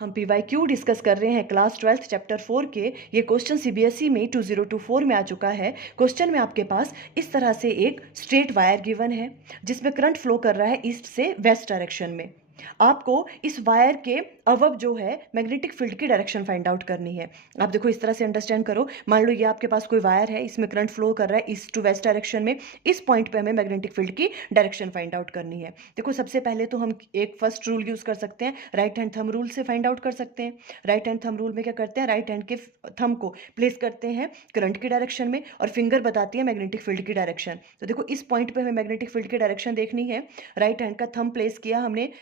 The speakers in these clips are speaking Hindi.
हम PYQ डिस्कस कर रहे हैं क्लास 12th चैप्टर 4 के। ये क्वेश्चन CBSE में 2024 में आ चुका है। क्वेश्चन में आपके पास इस तरह से एक स्ट्रेट वायर गिवन है जिसमें करंट फ्लो कर रहा है ईस्ट से वेस्ट डायरेक्शन में। आपको इस वायर के अबव जो है मैग्नेटिक फील्ड की डायरेक्शन फाइंड आउट करनी है। आप देखो इस तरह से अंडरस्टैंड करो। मान लो ये आपके पास कोई वायर है, इसमें करंट फ्लो कर रहा है ईस्ट टू वेस्ट डायरेक्शन में। इस पॉइंट पे हमें मैग्नेटिक फील्ड की डायरेक्शन फाइंड आउट करनी है। देखो सबसे पहले तो हम एक फर्स्ट रूल यूज कर सकते हैं, राइट हैंड थंब रूल से फाइंड आउट कर सकते हैं। राइट हैंड थंब रूल में क्या करते हैं, राइट हैंड के थंब को प्लेस करते हैं करंट की डायरेक्शन में और फिंगर बताती है मैग्नेटिक फील्ड की डायरेक्शन। तो देखो इस पॉइंट पे हमें मैग्नेटिक फील्ड की डायरेक्शन देखनी है। राइट हैंड का थंब प्लेस किया हमने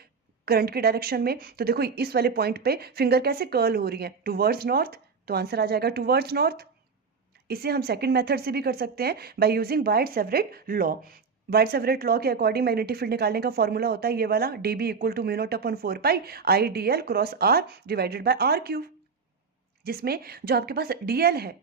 करंट की डायरेक्शन में, तो देखो इस वाले पॉइंट पे फिंगर कैसे कर्ल हो रही है, टुवर्ड्स नॉर्थ। तो आंसर आ जाएगा टुवर्ड्स नॉर्थ। इसे हम सेकंड मेथड से भी कर सकते हैं by using Biot Savart law. Biot Savart law के अकॉर्डिंग मैग्नेटिक फील्ड निकालने का फॉर्मूला होता है ये वाला, dB equal to mu not upon 4 pi I D L cross R divided by R cube, जिसमें जो आपके पास डीएल है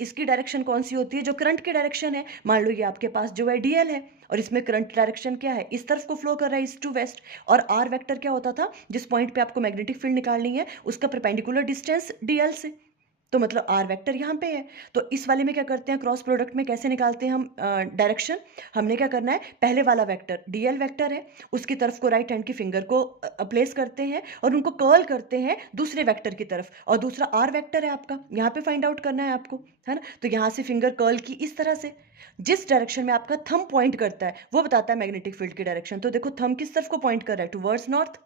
इसकी डायरेक्शन कौन सी होती है, जो करंट की डायरेक्शन है। मान लो ये आपके पास जो है डीएल है और इसमें करंट डायरेक्शन क्या है, इस तरफ को फ्लो कर रहा है ईस्ट टू वेस्ट। और आर वेक्टर क्या होता था, जिस पॉइंट पे आपको मैग्नेटिक फील्ड निकालनी है उसका परपेंडिकुलर डिस्टेंस डीएल से, तो मतलब आर वेक्टर यहाँ पे है। तो इस वाले में क्या करते हैं, क्रॉस प्रोडक्ट में कैसे निकालते हैं हम डायरेक्शन। हमने क्या करना है, पहले वाला वेक्टर डीएल वेक्टर है उसकी तरफ को राइट हैंड की फिंगर को प्लेस करते हैं और उनको कर्ल करते हैं दूसरे वेक्टर की तरफ, और दूसरा आर वेक्टर है आपका, यहाँ पे फाइंड आउट करना है आपको, है ना। तो यहाँ से फिंगर कर्ल की इस तरह से, जिस डायरेक्शन में आपका थंब पॉइंट करता है वो बताता है मैग्नेटिक फील्ड की डायरेक्शन। तो देखो थंब किस तरफ को पॉइंट कर रहा है, टुवर्ड्स नॉर्थ,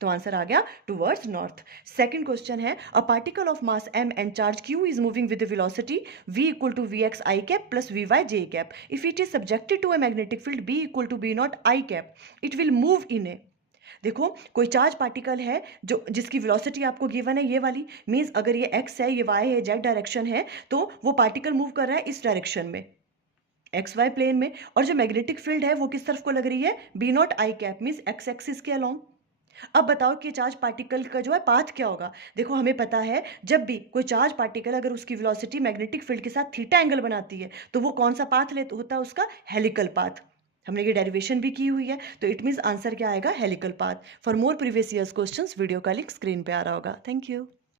तो आंसर आ गया टुवर्ड्स नॉर्थ। सेकंड क्वेश्चन है, a particle of mass m and charge q is moving with velocity v equal to vx i cap plus vy j cap if it is subjected to a magnetic field b equal to b naught i cap it will move in a. देखो कोई चार्ज पार्टिकल है जो जिसकी वेलोसिटी आपको गिवन है ये वाली, मींस अगर ये x है, ये y है, z डायरेक्शन है, तो वो पार्टिकल मूव कर रहा है इस डायरेक्शन में एक्स वाई प्लेन में, और जो मैग्नेटिक फील्ड है वो किस तरफ को लग रही है, B not I cap means X axis के अलोंग। अब बताओ कि चार्ज पार्टिकल का जो है पाथ क्या होगा। देखो हमें पता है जब भी कोई चार्ज पार्टिकल अगर उसकी वेलोसिटी मैग्नेटिक फील्ड के साथ थीटा एंगल बनाती है तो वो कौन सा पाथ लेता होता है, उसका हेलिकल पाथ। हमने ये डेरिवेशन भी की हुई है, तो इट मीन्स आंसर क्या आएगा, helical path. For more previous years questions video का लिंक स्क्रीन पे आ रहा होगा। Thank you.